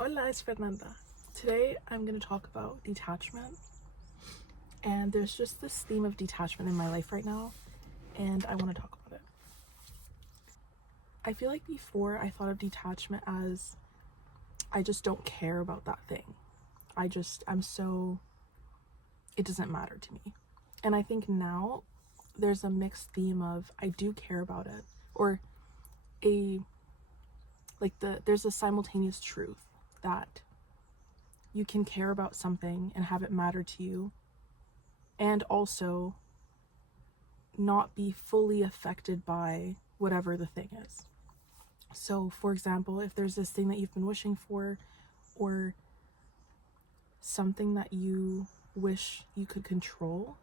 Hola, es Fernanda. Today I'm going to talk about detachment. And there's just this theme of detachment in my life right now, and I want to talk about it. I feel like before I thought of detachment as I just don't care about that thing. It doesn't matter to me. And I think now there's a mixed theme of I do care about it, or there's a simultaneous truth that you can care about something and have it matter to you, and also not be fully affected by whatever the thing is. So, for example, if there's this thing that you've been wishing for, or something that you wish you could control,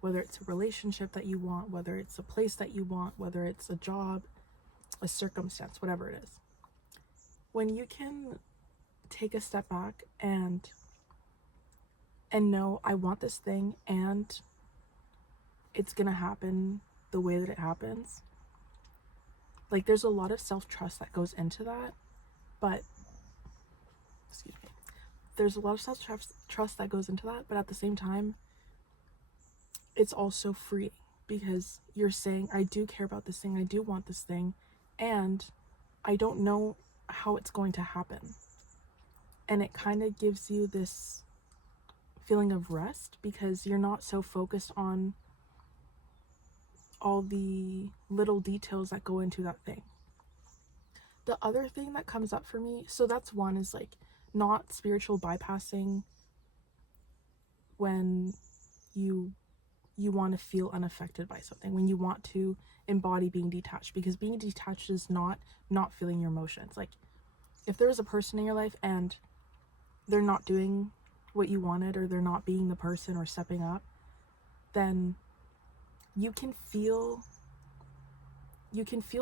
whether it's a relationship that you want, whether it's a place that you want, whether it's a job, a circumstance, whatever it is, when you can take a step back and know I want this thing and it's gonna happen the way that it happens, like there's a lot of self-trust that goes into that, but there's a lot of self-trust that goes into that, but at the same time it's also freeing, because you're saying I do care about this thing, I do want this thing, and I don't know how it's going to happen. And it kind of gives you this feeling of rest, because you're not so focused on all the little details that go into that thing. The other thing that comes up for me, so that's one, is like not spiritual bypassing when you want to feel unaffected by something, when you want to embody being detached, because being detached is not feeling your emotions. Like if there was a person in your life and they're not doing what you wanted, or they're not being the person or stepping up, then you can feel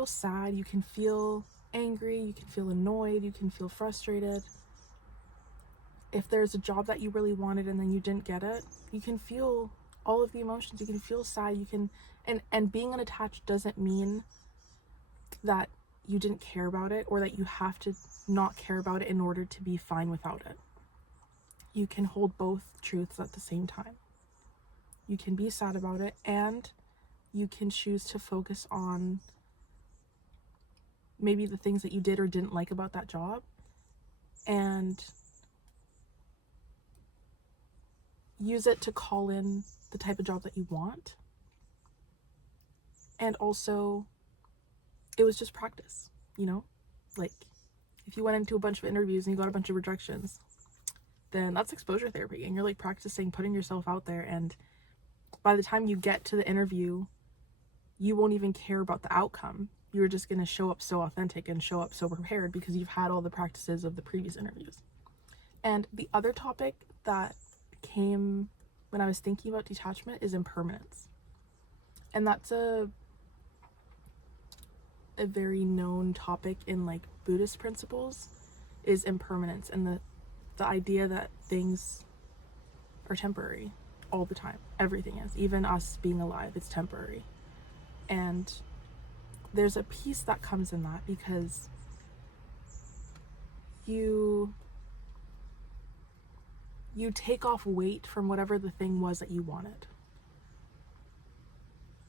sad, you can feel angry, you can feel annoyed, you can feel frustrated. If there's a job that you really wanted and then you didn't get it, you can feel all of the emotions. You can feel sad, you can, and being unattached doesn't mean that you didn't care about it, or that you have to not care about it in order to be fine without it. You can hold both truths at the same time. You can be sad about it, and you can choose to focus on maybe the things that you did or didn't like about that job, and use it to call in the type of job that you want. And also, it was just practice, like if you went into a bunch of interviews and you got a bunch of rejections, then that's exposure therapy, and you're like practicing putting yourself out there, and by the time you get to the interview, you won't even care about the outcome. You're just going to show up so authentic and show up so prepared, because you've had all the practices of the previous interviews. And the other topic that came when I was thinking about detachment is impermanence. And that's a very known topic in like Buddhist principles, is impermanence, and the idea that things are temporary all the time. Everything is, even us being alive, it's temporary. And there's a piece that comes in that, because you take off weight from whatever the thing was that you wanted,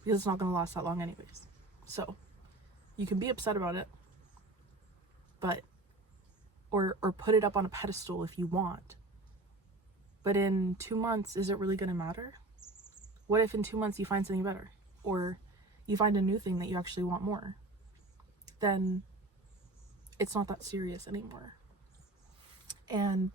because it's not going to last that long anyways. So you can be upset about it, but or put it up on a pedestal if you want, but in 2 months, is it really going to matter? What if in 2 months you find something better, or you find a new thing that you actually want more? Then it's not that serious anymore. And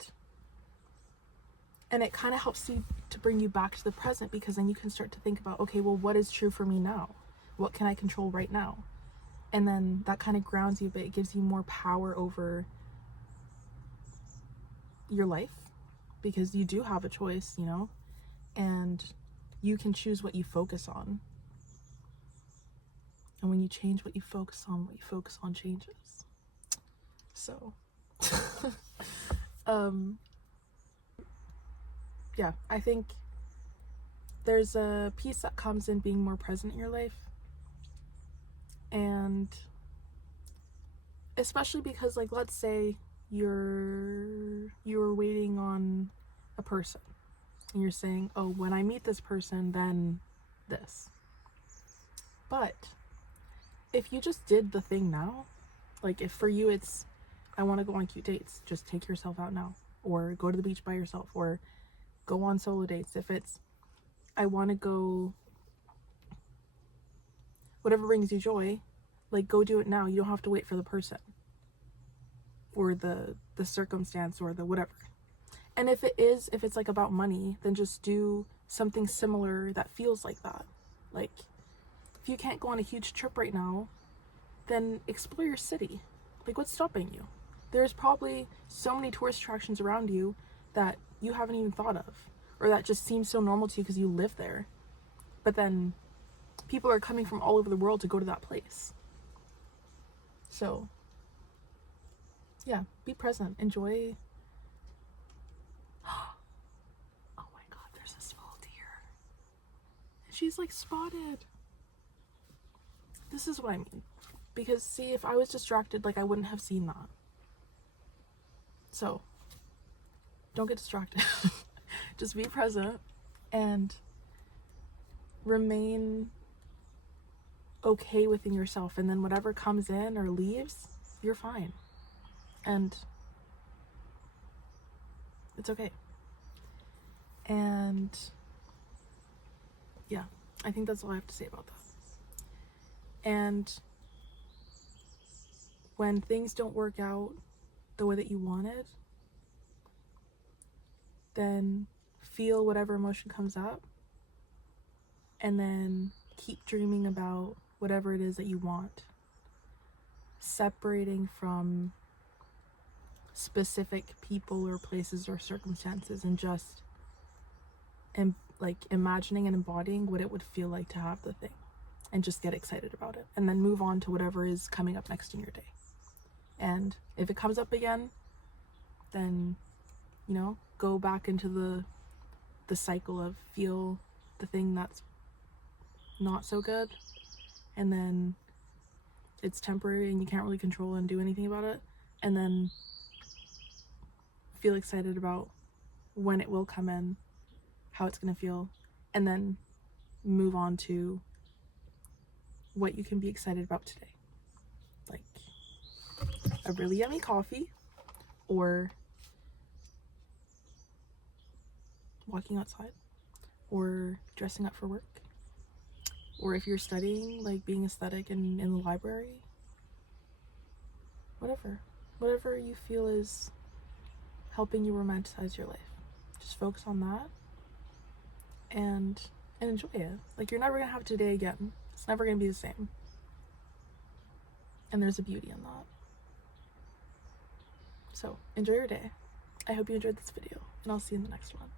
it kind of helps you to bring you back to the present, because then you can start to think about, okay, well, what is true for me now? What can I control right now? And then that kind of grounds you a bit. It gives you more power over your life, because you do have a choice, and you can choose what you focus on. And when you change what you focus on changes. So, yeah, I think there's a piece that comes in being more present in your life. And especially because, like, let's say you're person. And you're saying, oh, when I meet this person, then this. But if you just did the thing now, like if for you it's, I want to go on cute dates, just take yourself out now. Or go to the beach by yourself. Or go on solo dates. If it's, I want to go, whatever brings you joy, like go do it now. You don't have to wait for the person or the circumstance or the whatever. And if it's like about money, then just do something similar that feels like that. Like if you can't go on a huge trip right now, then explore your city. Like what's stopping you? There's probably so many tourist attractions around you that you haven't even thought of, or that just seems so normal to you because you live there. But then people are coming from all over the world to go to that place. So yeah, be present, enjoy. Oh my god, there's a small deer. She's like spotted. This is what I mean. Because see, if I was distracted, like I wouldn't have seen that. So don't get distracted. Just be present and remain okay within yourself, and then whatever comes in or leaves, you're fine. And it's okay. And yeah, I think that's all I have to say about that. And when things don't work out the way that you wanted, then feel whatever emotion comes up and then keep dreaming about whatever it is that you want, separating from specific people or places or circumstances, and just like imagining and embodying what it would feel like to have the thing, and just get excited about it, and then move on to whatever is coming up next in your day. And if it comes up again, then go back into the cycle of feel the thing that's not so good, and then it's temporary and you can't really control and do anything about it, and then feel excited about when it will come in, how it's going to feel, and then move on to what you can be excited about today, like a really yummy coffee, or walking outside, or dressing up for work, or if you're studying, like being aesthetic in the library, whatever you feel is helping you romanticize your life. Just focus on that and enjoy it. Like you're never gonna have today again. It's never gonna be the same. And there's a beauty in that. So enjoy your day. I hope you enjoyed this video, and I'll see you in the next one.